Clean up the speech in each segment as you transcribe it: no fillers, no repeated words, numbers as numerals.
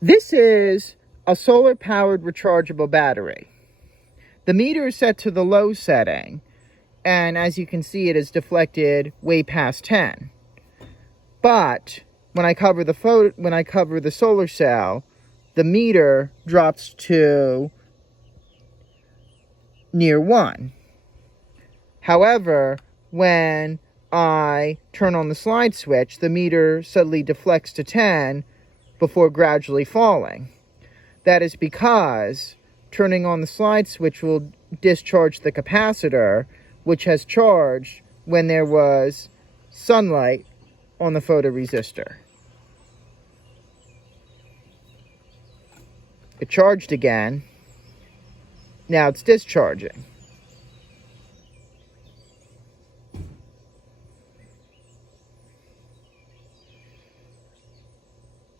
This is a solar-powered rechargeable battery. The meter is set to the low setting, and as you can see, it is deflected way past 10. But when I cover the solar cell, the meter drops to near 1. However, when I turn on the slide switch, the meter suddenly deflects to 10 before gradually falling. That is because turning on the slide switch will discharge the capacitor, which has charged when there was sunlight on the photoresistor. It charged again. Now it's discharging.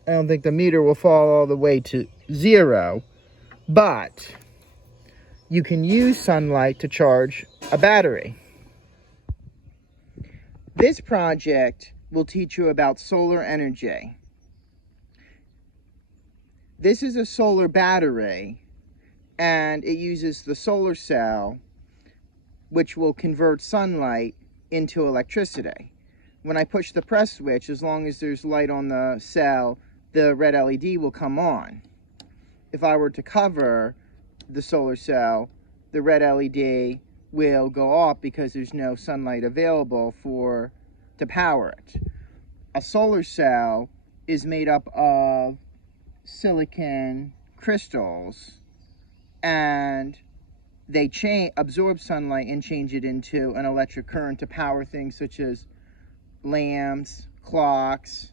I don't think the meter will fall all the way to 0, but you can use sunlight to charge a battery. This project will teach you about solar energy. This is a solar battery, and it uses the solar cell, which will convert sunlight into electricity. When I push the press switch, as long as there's light on the cell, the red LED will come on. If I were to cover the solar cell, the red LED will go off because there's no sunlight available to power it. A solar cell is made up of silicon crystals, and they absorb sunlight and change it into an electric current to power things such as lamps, clocks,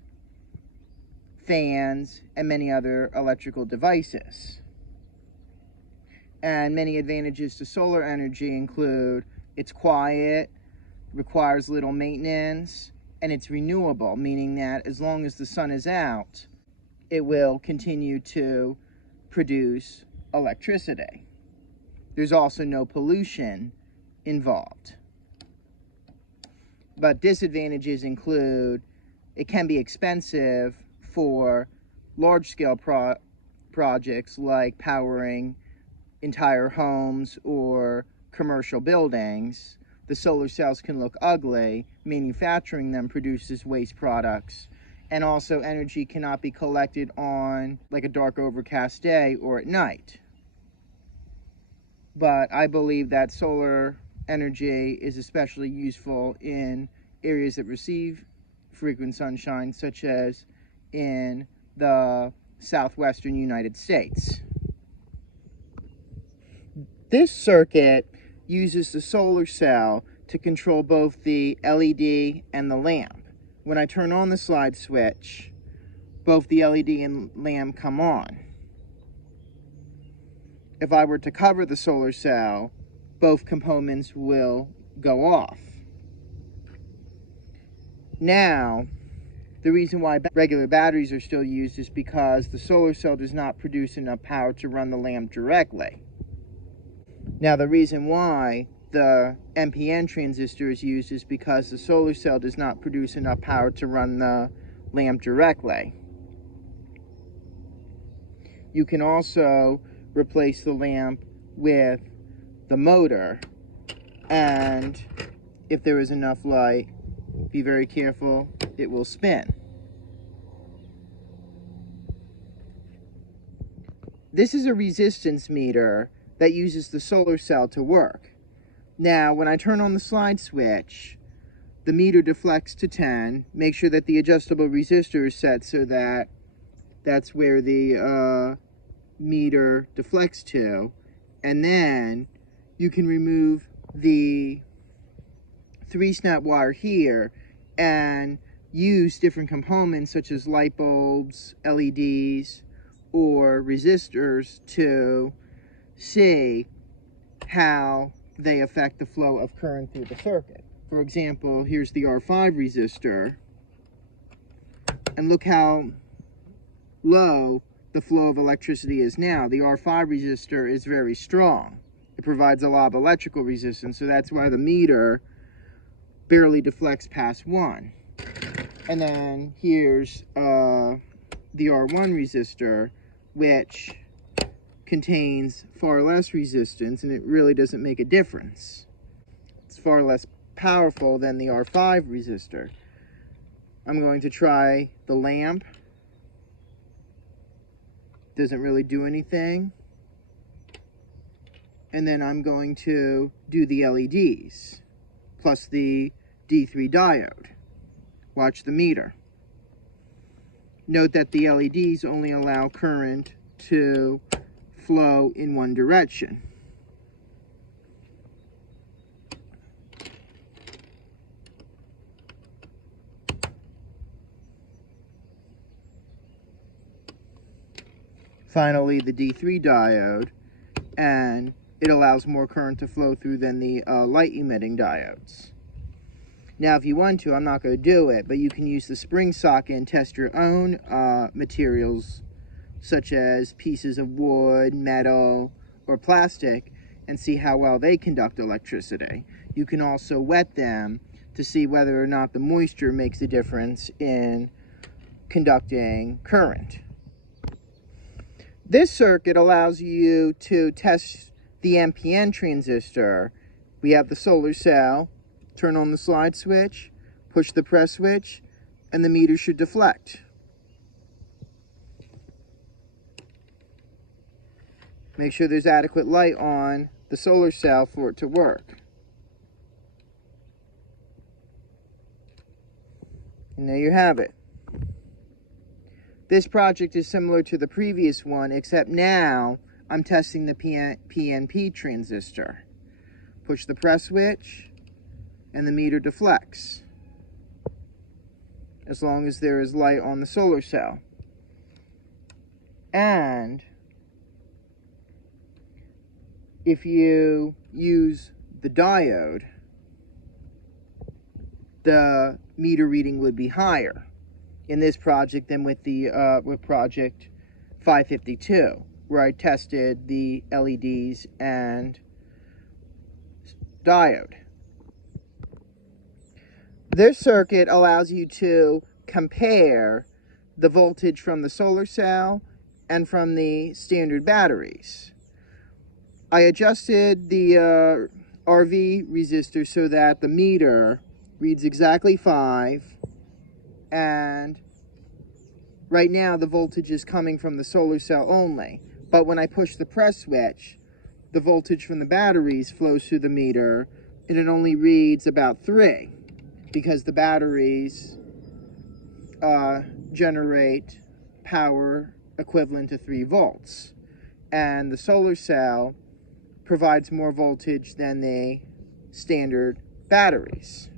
fans, and many other electrical devices. And many advantages to solar energy include it's quiet, requires little maintenance, and it's renewable, meaning that as long as the sun is out, it will continue to produce electricity. There's also no pollution involved. But disadvantages include it can be expensive for large-scale projects like powering entire homes or commercial buildings. The solar cells can look ugly. Manufacturing them produces waste products. And also, energy cannot be collected on like a dark overcast day or at night. But I believe that solar energy is especially useful in areas that receive frequent sunshine, such as in the southwestern United States. This circuit uses the solar cell to control both the LED and the lamp. When I turn on the slide switch, both the LED and lamp come on. If I were to cover the solar cell, both components will go off. Now, the reason why regular batteries are still used is because the solar cell does not produce enough power to run the lamp directly. Now, the reason why the NPN transistor is used is because the solar cell does not produce enough power to run the lamp directly. You can also replace the lamp with the motor, and if there is enough light, be very careful, it will spin. This is a resistance meter that uses the solar cell to work. Now, when I turn on the slide switch, the meter deflects to 10. Make sure that the adjustable resistor is set so that that's where the meter deflects to. And then you can remove the 3-snap wire here and use different components such as light bulbs, LEDs, or resistors to see how they affect the flow of current through the circuit. For example, here's the R5 resistor, and look how low the flow of electricity is now. The R5 resistor is very strong. It provides a lot of electrical resistance, so that's why the meter barely deflects past 1. And then here's the R1 resistor, which contains far less resistance, and it really doesn't make a difference. It's far less powerful than the R5 resistor. I'm going to try the lamp. Doesn't really do anything. And then I'm going to do the LEDs, plus the D3 diode. Watch the meter. Note that the LEDs only allow current to flow in one direction. Finally, the D3 diode, and it allows more current to flow through than the light-emitting diodes. Now, if you want to, I'm not going to do it, but you can use the spring socket and test your own materials, such as pieces of wood, metal, or plastic, and see how well they conduct electricity. You can also wet them to see whether or not the moisture makes a difference in conducting current. This circuit allows you to test the NPN transistor. We have the solar cell, turn on the slide switch, push the press switch, and the meter should deflect. Make sure there's adequate light on the solar cell for it to work. And there you have it. This project is similar to the previous one, except now I'm testing the PNP transistor. Push the press switch, and the meter deflects, as long as there is light on the solar cell. And if you use the diode, the meter reading would be higher in this project than with the with project 552, where I tested the LEDs and diode. This circuit allows you to compare the voltage from the solar cell and from the standard batteries. I adjusted the RV resistor so that the meter reads exactly 5, and right now the voltage is coming from the solar cell only. But when I push the press switch, the voltage from the batteries flows through the meter, and it only reads about 3, because the batteries generate power equivalent to 3 volts. And the solar cell provides more voltage than the standard batteries.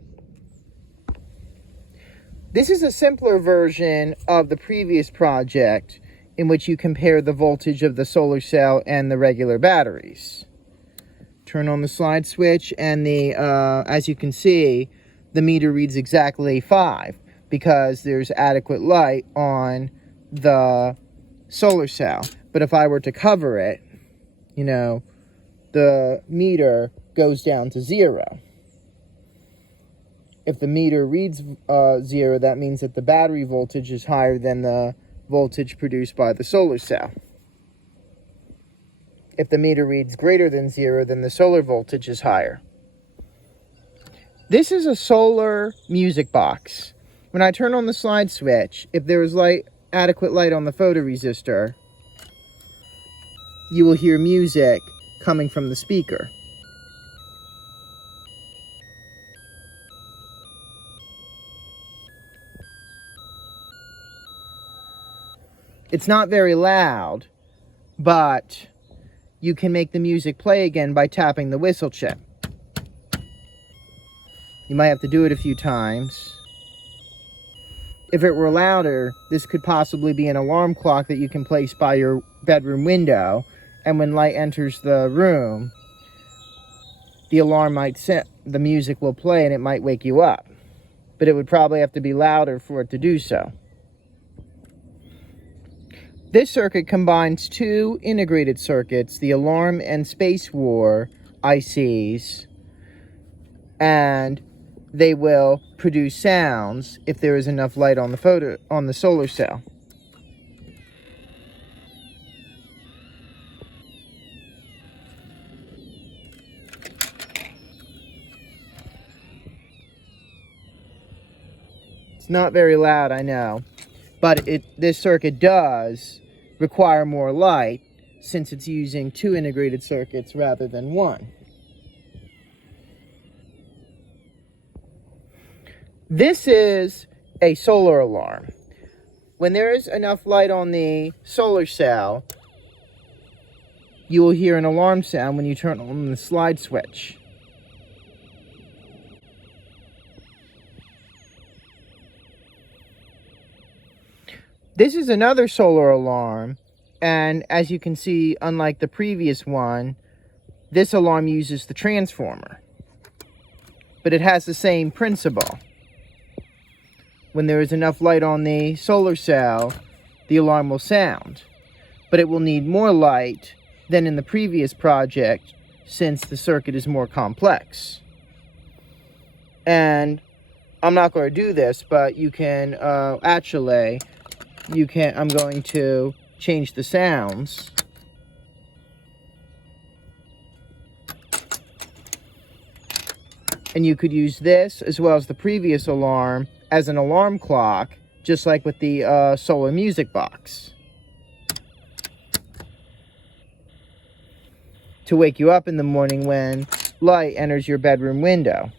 This is a simpler version of the previous project, in which you compare the voltage of the solar cell and the regular batteries. Turn on the slide switch, and as you can see, the meter reads exactly 5, because there's adequate light on the solar cell. But if I were to cover it, the meter goes down to 0. If the meter reads 0, that means that the battery voltage is higher than the voltage produced by the solar cell. If the meter reads greater than 0, then the solar voltage is higher. This is a solar music box. When I turn on the slide switch, if there is adequate light on the photoresistor, you will hear music coming from the speaker. It's not very loud, but you can make the music play again by tapping the whistle chip. You might have to do it a few times. If it were louder, this could possibly be an alarm clock that you can place by your bedroom window, and when light enters the room, the alarm might set, the music will play, and it might wake you up. But it would probably have to be louder for it to do so. This circuit combines 2 integrated circuits, the alarm and space war ICs, and they will produce sounds if there is enough light on the solar cell. It's not very loud, I know, but this circuit does require more light since it's using 2 integrated circuits rather than 1. This is a solar alarm. When there is enough light on the solar cell, you will hear an alarm sound when you turn on the slide switch. This is another solar alarm, and as you can see, unlike the previous one, this alarm uses the transformer. But it has the same principle. When there is enough light on the solar cell, the alarm will sound. But it will need more light than in the previous project since the circuit is more complex. And I'm not going to do this, but you can I'm going to change the sounds. And you could use this as well as the previous alarm as an alarm clock, just like with the solar music box, to wake you up in the morning when light enters your bedroom window.